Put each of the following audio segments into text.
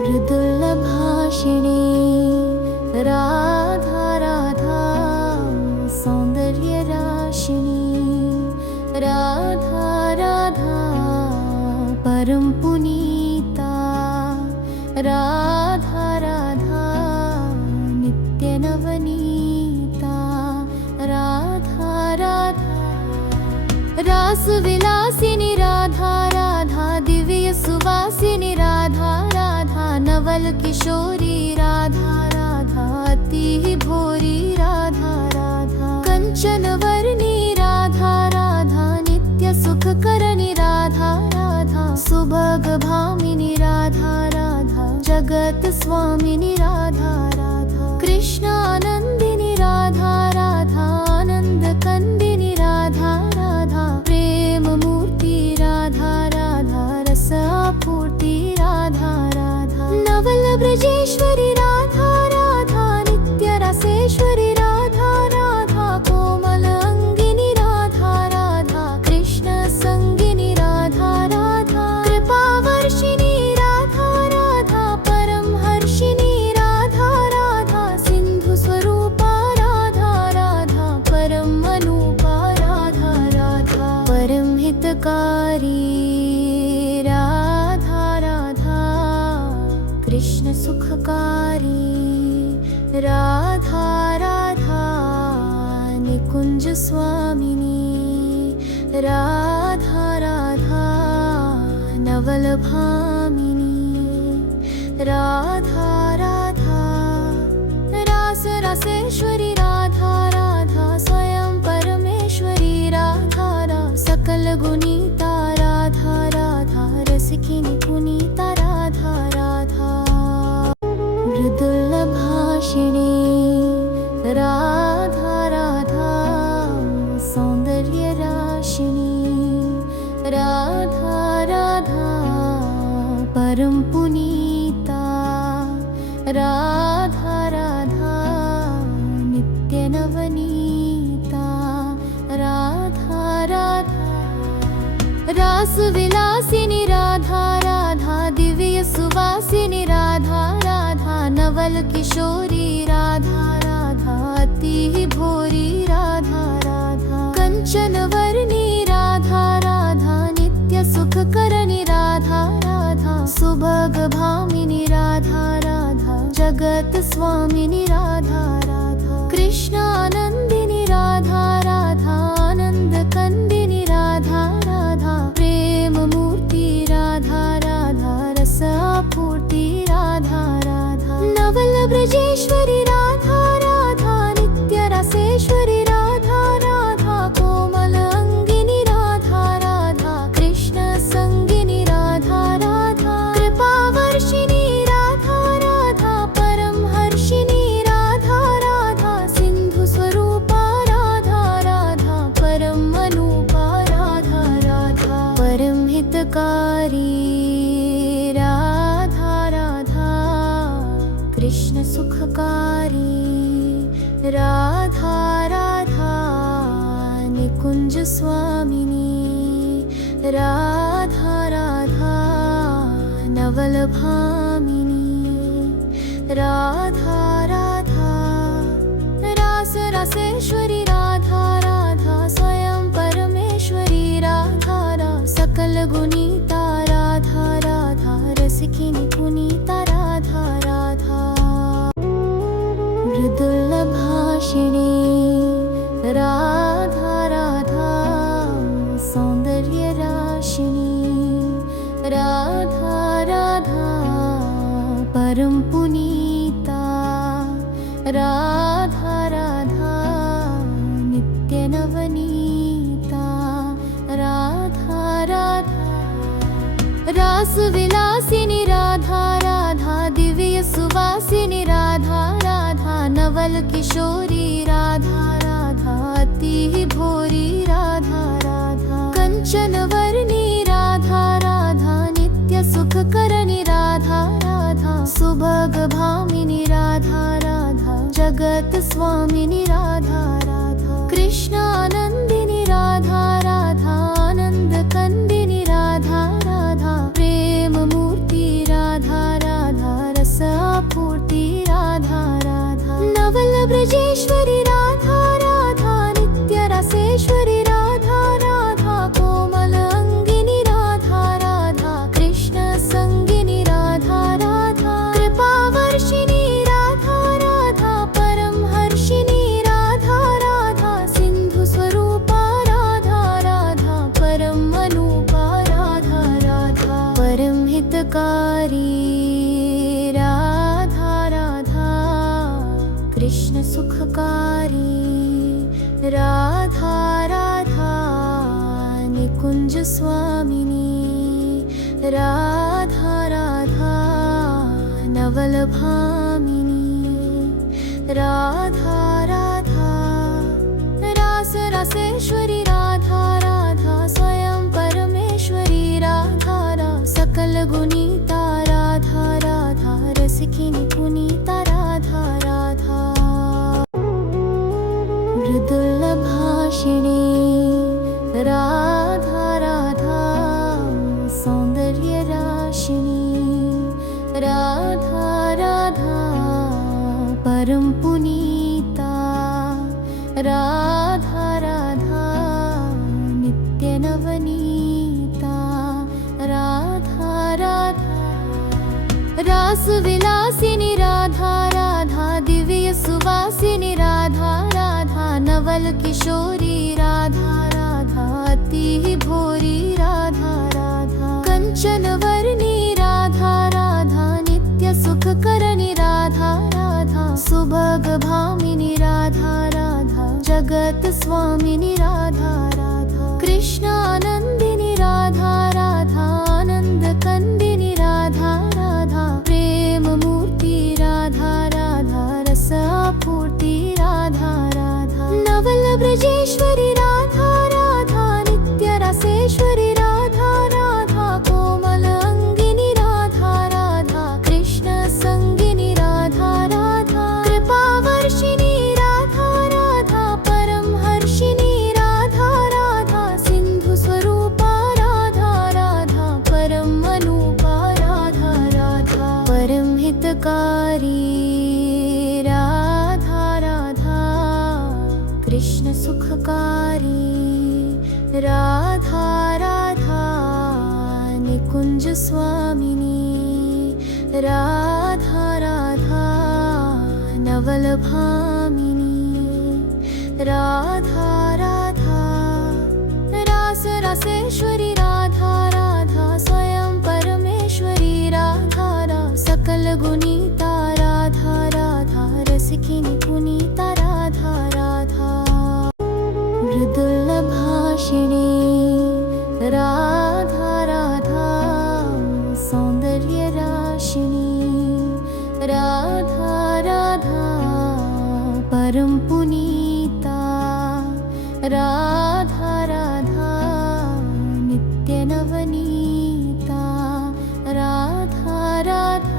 मृदुलभाषिणी राधा राधा सौन्दर्यराशिनी राधा राधा परम पुनीता राधा राधा नित्यनवनीता राधा राधा रासविलासिनी राधा राधा दिव्य सुवासिनी राधा राधा नवल किशोरी राधा राधा अति भोरी राधा राधा कंचन वर्णी राधा राधा नित्य सुख करनी राधा राधा सुभग भामिनी राधा राधा जगत स्वामिनी राधा राधा कृष्णानंदिनी राधा राधा आनंद कंदिनी राधा राधा प्रेम मूर्ति राधा राधा रस पूर्ति राधा राधा नवल ब्रजेश्वरी राधा राधा नित्य रसेश्वरी राधा राधा कोमल अंगिनी राधा राधा कृष्ण संगिनी राधा राधा कृपा वर्षिणी राधा राधा परम हर्षिणी राधा राधा सिंधु स्वरूपा राधा राधा परम अनुपा राधा राधा परम हितकारी राधा राधा कृष्ण सुखकारी राधा राधा निकुंज स्वामिनी राधा राधा नवल भामिनी राधा राधा रास रसेश्वरी राधा राधा स्वयं परमेश्वरी राधा राधा सकल गुणीता राधा राधा रसिकिनी पुनीता राधा राधा मृदुलभाषिणी राधा राधा सौन्दर्यराशिनी राधा राधा परम पुनीता राधा राधा नित्यनवनीता राधा राधा रासविलासिनी राधा राधा दिव्य सुवासिनी राधा राधा नवल किशोरी राधा राधा अति भोरी राधा राधा कंचन वर्णी राधा राधा नित्य सुख करनी राधा राधा सुभग भामिनी राधा राधा जगत स्वामिनी राधा राधा कृष्णानंदिनी राधा राधा आनंद कंदिनी राधा राधा प्रेम मूर्ति राधा राधा रस पूर्ति राधा राधा नवल ब्रजेश्वरी राधा राधा नित्य रसेश्वरी राधा राधा कोमल अंगिनी राधा राधा कृष्ण संगिनी राधा राधा कृपा वर्षिणी राधा राधा परम हर्षिणी राधा राधा सिंधु स्वरूपा राधा राधा परम अनुपा राधा राधा परम हितकारी राधा राधा कृष्ण सुखकारी राधा राधा निकुंज स्वामिनी राधा राधा नवल भामिनी राधा राधा रास रसेश्वरी राधा राधा स्वयं परमेश्वरी राधा राधा सकल गुणीता राधा राधा रसिकिनी पुनीता राधा राधा मृदुलभाषिणी राधा राधा सौन्दर्यराशिनी राधा राधा परम पुनीता राधा राधा नित्यनवनीता राधा राधा रासविलासिनी राधा राधा दिव्य सुवासिनी राधा राधा नवल किशोरी राधा राधा अति भोरी राधा राधा कंचन वर्णी राधा राधा नित्य सुख करनी राधा राधा सुभग भामिनी राधा राधा जगत स्वामिनी राधा राधा कृष्णानंदिनी राधा राधा आनंद कंदिनी राधा राधा प्रेम मूर्ति राधा राधा ब्रजेश्वरी राधा राधा नित्य रसेश्वरी राधा राधा कोमल अंगिनी राधा राधा कृष्ण संगिनी राधा राधा कृपा वर्षिणी राधा राधा परम हर्षिणी राधा राधा सिंधु स्वरूपा राधा राधा परम अनुपा राधा राधा परम हितकारी राधा राधा कृष्ण सुखकारी राधा राधा निकुंज स्वामिनी राधा राधा नवल भामिनी राधा राधा रास रसेश्वरी राधा राधा स्वयं परमेश्वरी राधा राधा सकल गुणिता राधा राधा रसिकिनी पुनीता राधा राधा मृदुलभाषिणी राधा राधा सौंदर्य राशिनी राधा राधा परम पुनीता राधा राधा नित्य नवनीता राधा राधा रास विलासिनी राधा राधा दिव्य सुवासिनी राधा राधा नवल किशोरी राधा राधा अति भोरी राधा राधा कंचन वर्णी राधा राधा नित्य सुख करणी राधा राधा सुभग भामिनी राधा राधा जगत स्वामिनी राधा राधा कृष्णानंदिनी राधा राधा आनंद कंदिनी राधा राधा प्रेम मूर्ति राधा राधा रस पूर्ति राधा राधा नवल ब्रजेश्वरी राधा राधा नित्य रसेश्वरी राधा राधा कोमल अंगिनी राधा राधा कृष्ण संगिनी राधा राधा कृपा वर्षिणी राधा राधा परम हर्षिणी राधा राधा सिंधु स्वरूपा राधा राधा परम अनुपा राधा राधा परम हितकारी राधा राधा कृष्ण सुखकारी राधा राधा निकुंज स्वामिनी राधा राधा नवल भामिनी राधा राधा रास रसेश्वरी राधा राधा स्वयं परमेश्वरी राधा राधा सकल गुणिता राधा राधा रसिकिनी पुनीता राधा राधा मृदुलभाषिणी राधा राधा सौंदर्य राशिनी राधा राधा परम पुनीता राधा राधा नित्य नवनीता राधा राधा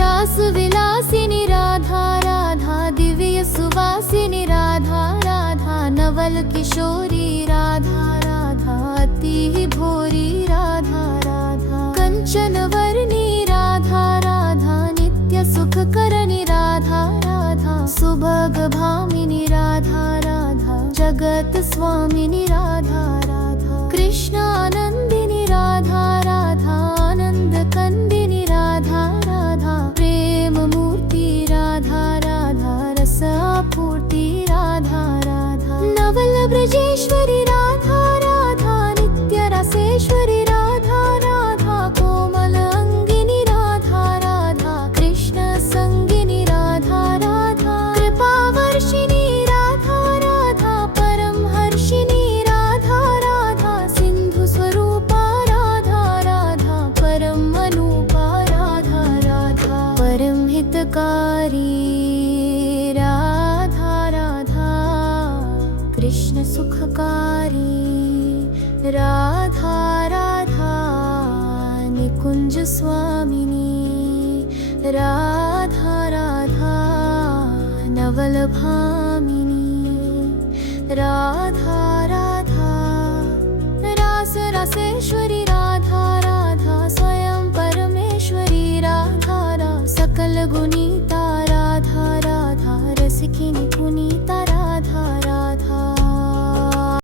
रास विलासिनी राधा राधा दिव्य सुवासिनी राधा राधा नवल किशोरी राधा राधा अति भोरी राधा राधा कंचन वर्णी राधा राधा नित्य सुख करणी राधा राधा सुभग भामिनी राधा राधा जगत स्वामिनी राधा राधा कृष्णानंदिनी राधा राधा आनंद कंदिनी राधा राधा प्रेम मूर्ति राधा राधा रस पूर्ति राधा राधा नवल ब्रजेश्वरी राधा राधा नित्य रसेश्वरी राधा राधा कोमल अंगिनी राधा राधा कृष्ण संगिनी राधा राधा कृपा वर्षिणी राधा राधा परम हर्षिणी राधा राधा सिंधु स्वरूपा राधा राधा परम अनुपा राधा राधा परम हितकारी राधा राधा कृष्ण सुखकारी राधा राधा निकुंज स्वामिनी राधा राधा नवल भामिनी राधा राधा रास रसेश्वरी